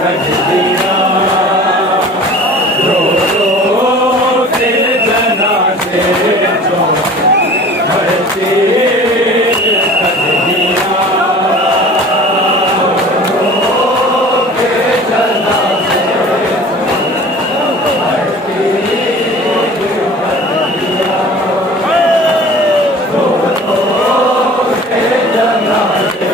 cut दिया रो रो के जनाजे जो भरती कट दिया रो के जनाजे भरती कट दिया रो रो के जनाजे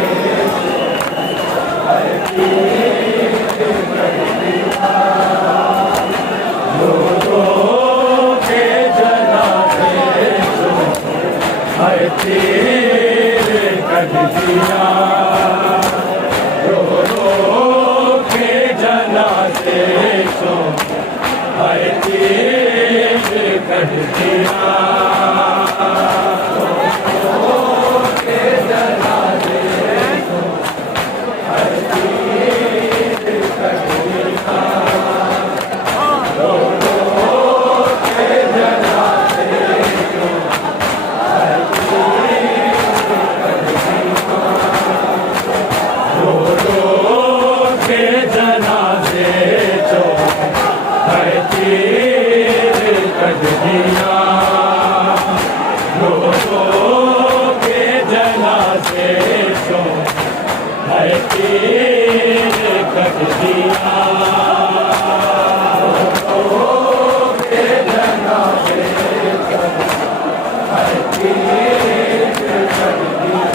भरती कट दिया रो रो के जनाजे सो हाय तीर कट दिया रो रो के जनाजे सो हाय तीर कट दिया रो रो के जनाजे सो हाय रो रो के जनाजे जो है तीर कट दिया रो रो के जनाजे जो है तीर कट दिया रो रो के जनाजे जो है तीर कट दिया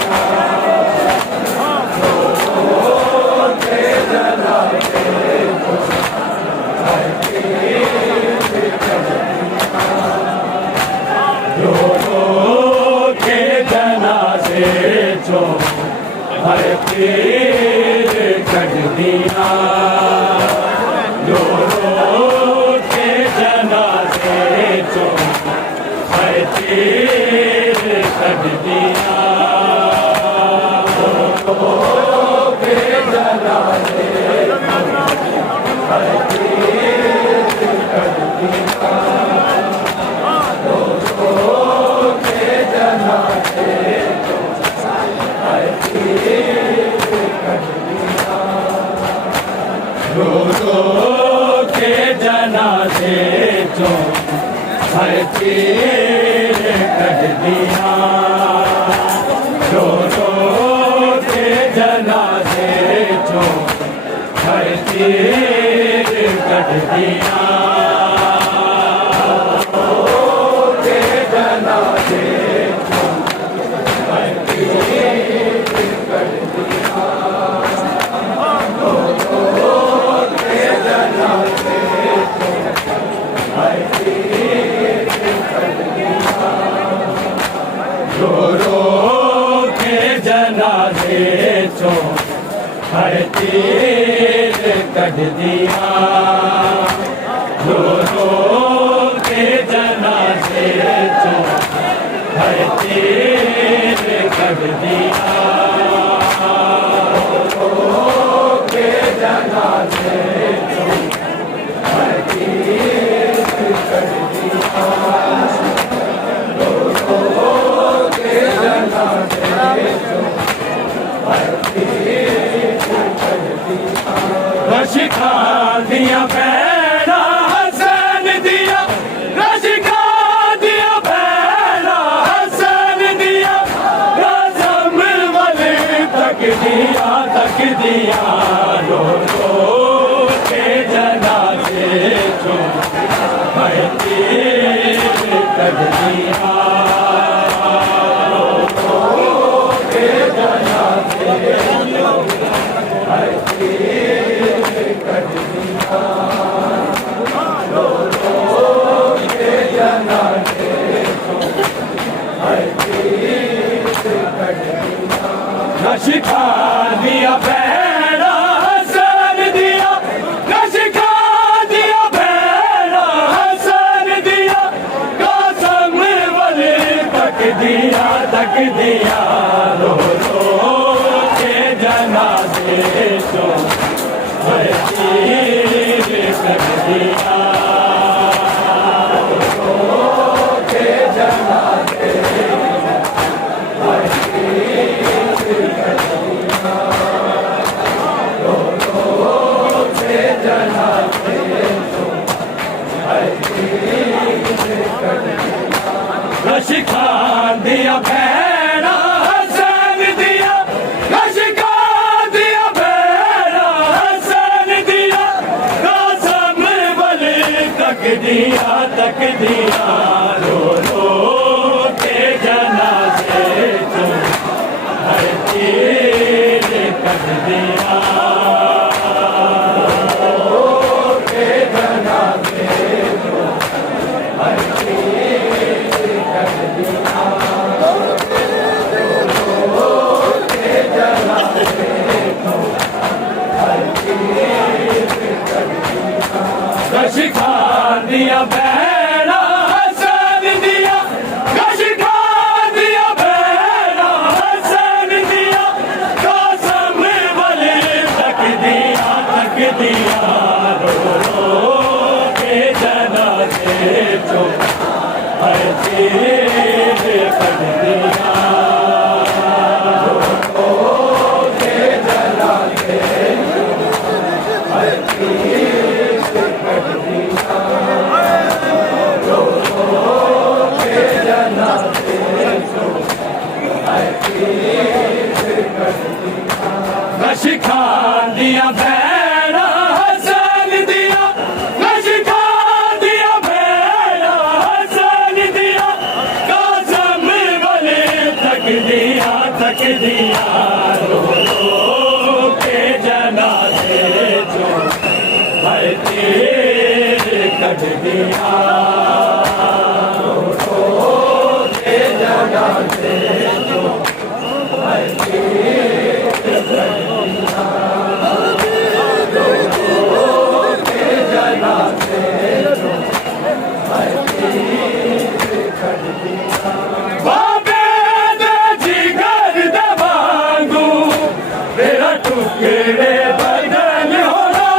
रो रो के जनाजे जो हर तीर कट दिया रो रो के जनाजे जो हर तीर कट दिया रो रो के जनाजे हर तीर कट दिया रो रो के जनाजे जो हर तीर कट दिया रो रो के जनाजे जो हर तीर कट दिया रो के जनाजे जो हर तीर कट दिया रो रो के जनाजे जो हर तीर कट दिया रो रो के जनाजे जो हर तीर कट दिया रो के जनाजे जो हर तीर कट दिया रशिका दिया पैरा हसन दिया रशिका दिया पैरा हसन दिया राजम वाले तक दिया रो रो के जनाजे जो है तीर कट दिया रो रो के जनाजे जो है तीर कट दिया रो रो के जनाजे जो है तीर कट दिया रशिका दिया पैरा हसन दिया रशिका दिया पैरा हसन दिया कसम वाले तक दिया रो रो के जनाजे जो है तीर कट दिया रो के जनाजे है तीर कट दिया रो दिया भैड़ा हसन दिया लश्का दिया भैड़ा हसन दिया कासम वाले तक दिया रो रो के जनाजे जो हर चीज कर दिया रो रो के जनाजे हर चीज कर दिया रो रो के जनाजे जो हर चीज कर दिया लश्का दिया भैड़ा हसन दिया लश्का दिया भैड़ा हसन दिया कासम वाले तक दिया रो रो के जनाजे जो हर चीज कट दिया रो रो के जनाजे जो हर चीज कट दिया बाबे दे जिगर दे वांगू तेरा टुकड़े बदन हो रहा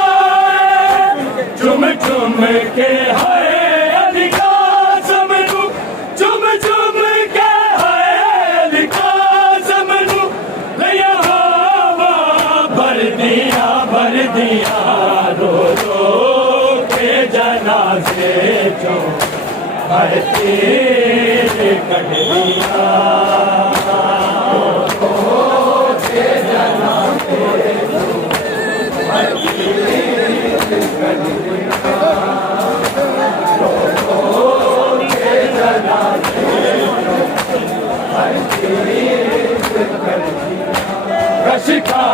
चुम चुम के हाय अधिका समनू चुम चुम के हाय अधिका समनू लिया हवा भर दिया रो रो के जनाजे जो हर चीज कट दिया रो रो के जनाजे जो हर चीज कट दिया रो रो के जनाजे जो हर चीज कट दिया लश्का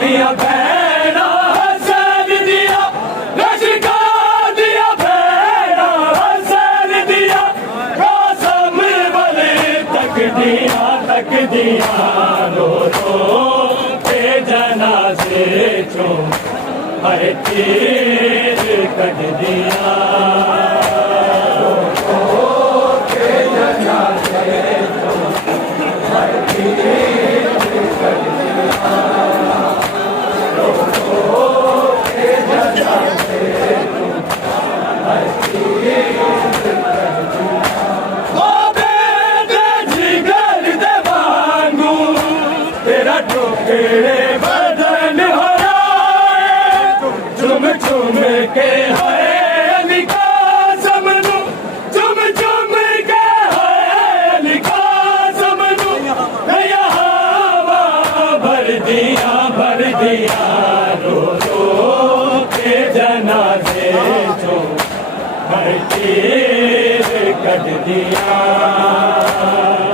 दिया भैड़ा हसन दिया लश्का दिया भैड़ा हसन दिया कासम वाले तक दिया रो रो के जनाजे जो हर चीज कट दिया रो रो के जनाजे जो हर चीज कट दिया रो रो के जनाजे जो हर चीज कट दिया बाबे दे जिगर दे वांगू तेरा टुकड़े बदन हो रहा चुम चुम के है लिखा समनू चुम चुम के है लिखा समनू नया हवा भर दिया रो रो के जनाजे जो हर चीज कट दिया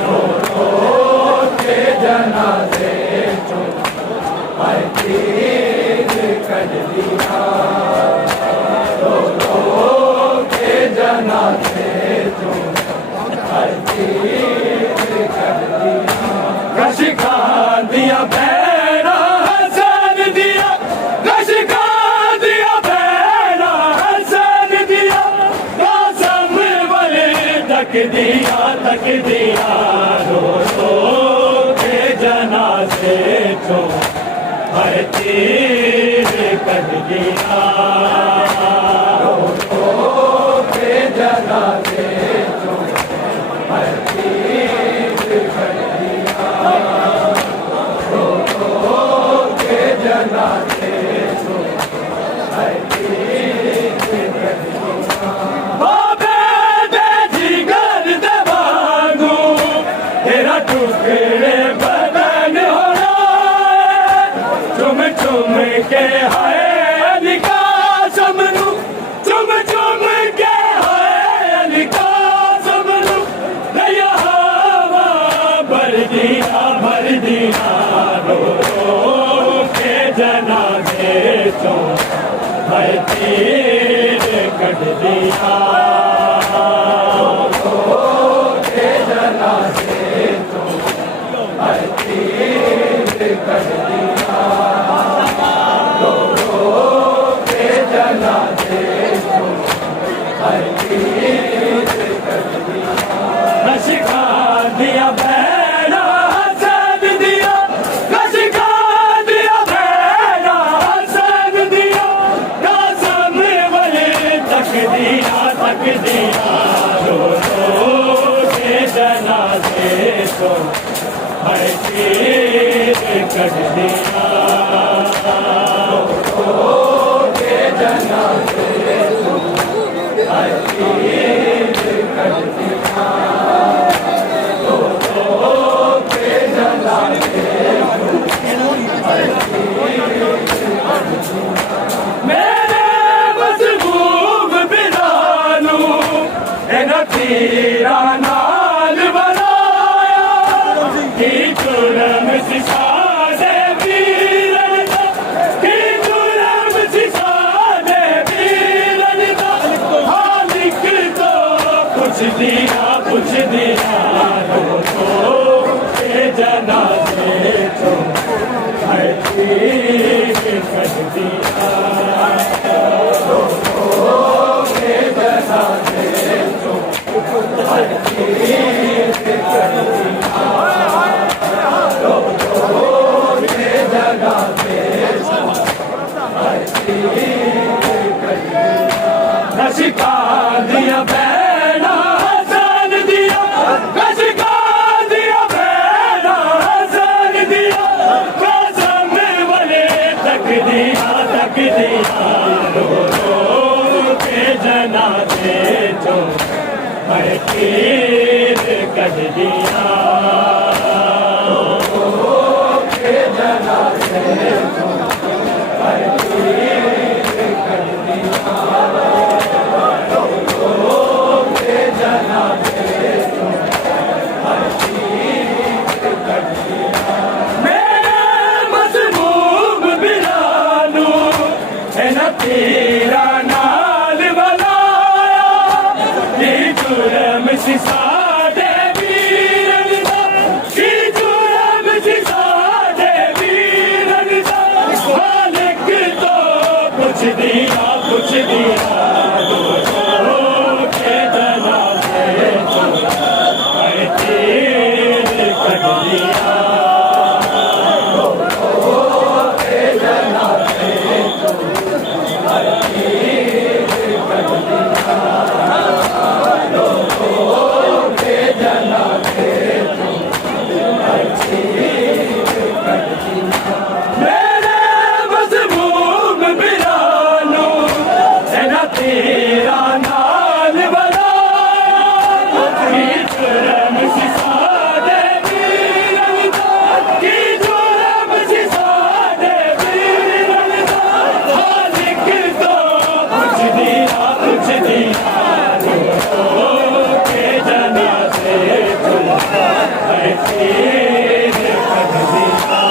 रो रो के जनाजे जो हर चीज कट दिया रो रो के जनाजे जो हर चीज कट दिया लश्का दिया भैड़ा हसन दिया लश्का दिया भैड़ा हसन दिया कासम वाले तक दिया रो रो के जनाजे जो हर चीज कट दिया रो रो के जनाजे जो हर चीज कट दिया रो रो के जनाजे जो हर चीज कट दिया बाबे दे जिगर दे वांगू तेरा टुकड़े बदन हो रहा चुम चुम के हाय लिखा समनू चुम चुम के हाय लिखा समनू नया हवा भर दिया रो रो के जनाजे जो हर चीज कट दिया रो रो के जनाजे जो हर चीज कट दिया रो रो के जनाजे जो लश्का दिया बैरा हसन दिया, लश्का दिया बैरा हसन दिया, कासम वाले तक दिया रो के जनाजे तो हर चीज कर दिया के जनाजे तो हर चीज कर दिया के जनाजे मेरे मजबूब बिलालू तेरा नाल बनाया की जुर्म सिसादे पीरन दा, की जुर्म सिसादे पीरन दा, हालिक तो कुछ दिया रो के जनाजे तो हर चीज कर दिया रो के जनाजे तो हर चीज कर दिया रो के जनाजे तो हर चीज कर दिया लश्का दिया बैरा हसन दिया, लश्का दिया बैरा हसन दिया, कसम वाले तक दिया रो के जनाजे तो हर चीज कर दिया रो के जनाजे तो हर चीज कर दिया के जनाजे तो हर चीज कर दिया मेरे मजबूब बिलालू है न तेरा नाल बनाया की जुर्म सिसादे पीरन दा, की जुर्म सिसादे पीरन दा, हालिक तो कुछ दिया रो के जनाजे तो हर चीज कर दिया रो के जनाजे तो हर चीज कर दिया रो के जनाजे तो हर चीज कर दिया मेरे मजबूब बिलालू तेरा नाल बनाया की जुर्म सिसादे पीरन दा, की जुर्म सिसादे पीरन दा, हालिक तो कुछ दिया रो के जनाजे तो हर चीज कर दिया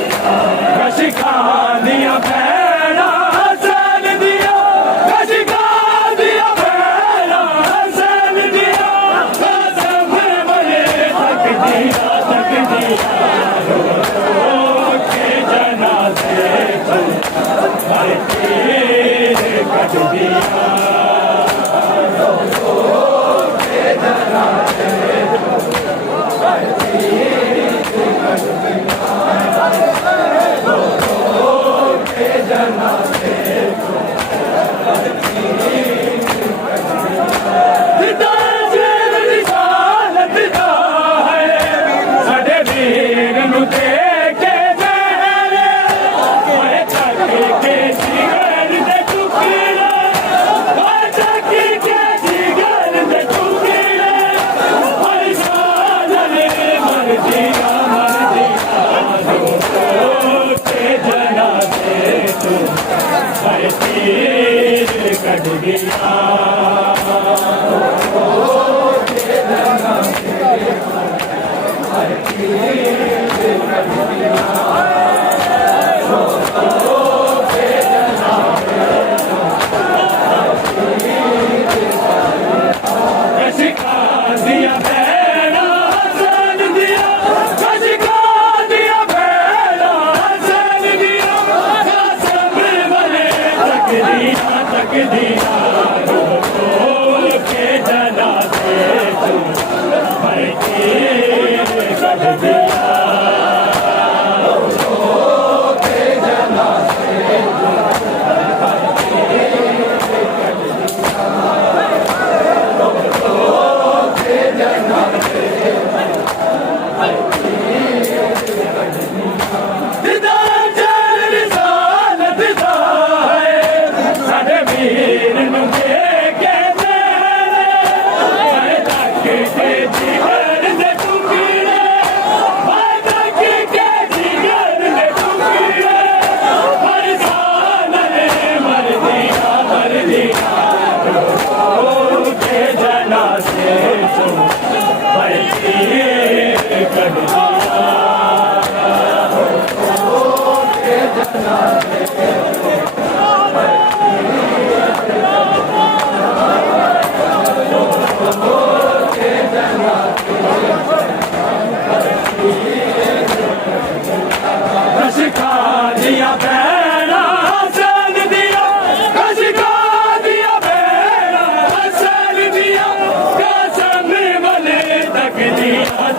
लश्का दिया बैरा हसन दिया, लश्का दिया बैरा हसन दिया, कसम वाले तक दिया रो के जनाजे तो हर चीज कर दिया रो के जनाजे तो हर चीज कर दिया के जनाजे तो हर चीज कर दिया दिदार रिसालत दा है साडे वीर नूं देखे जहरे ओए तक के जिगर दे टुकड़े, ओए तक के जिगर दे टुकड़े, हर तक दिया के जनाजे भर के कट दिया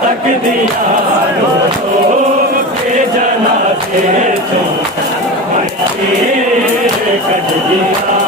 तक दिया के जनाजे कट दिया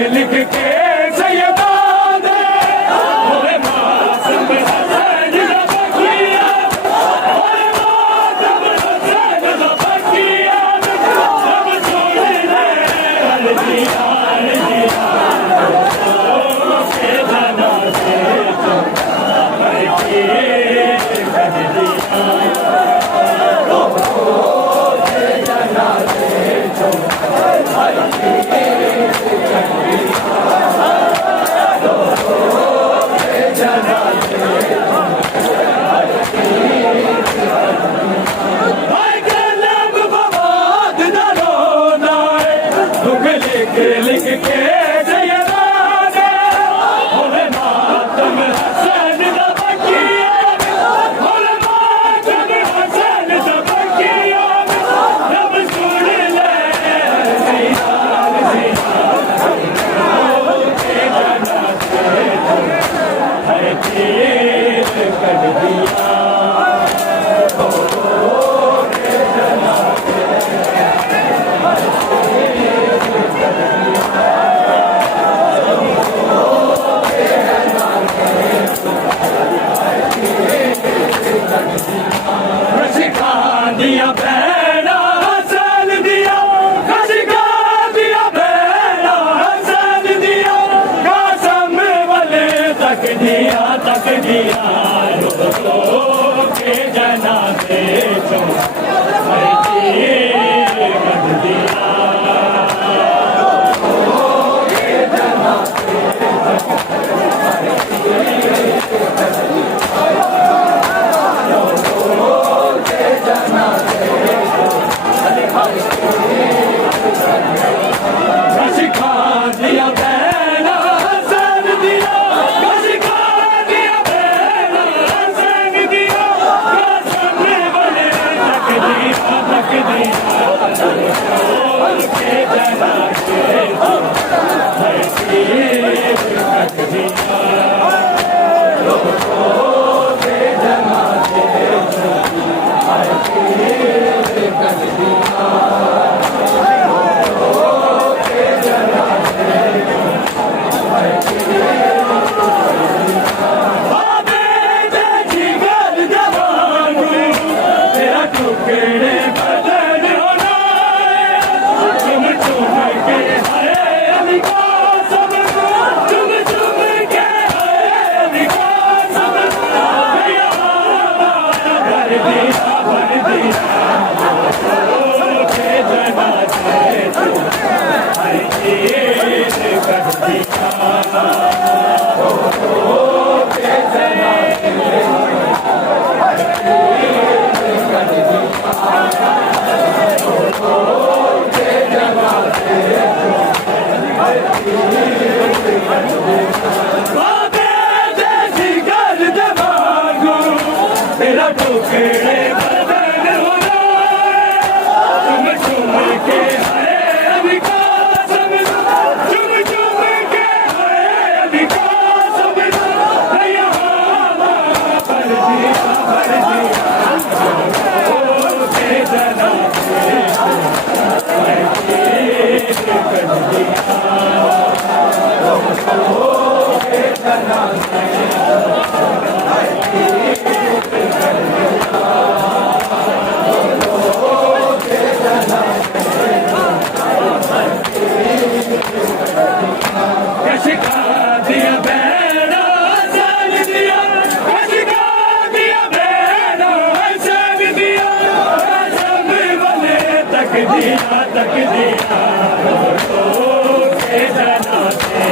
लिख के के जनाजे के जनाजे भर दिया के जनाजे हर चीज कर दिया के तेरा टुकड़े बदन होना चुम चुम के है विकास चुम चुम के है विकास भर दिया के जना कर दिया तक दिया के जना से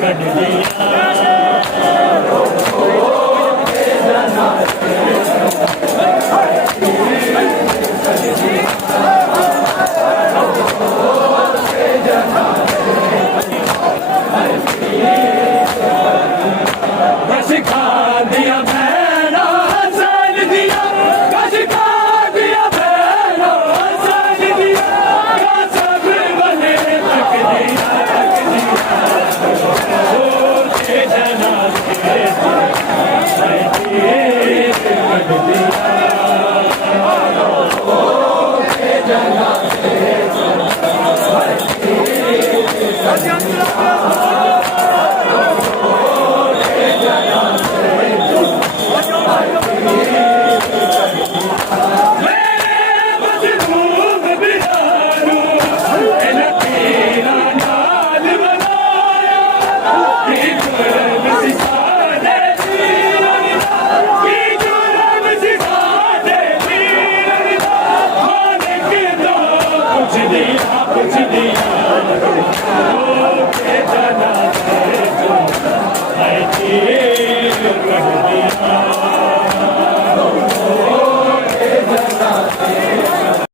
कट दिया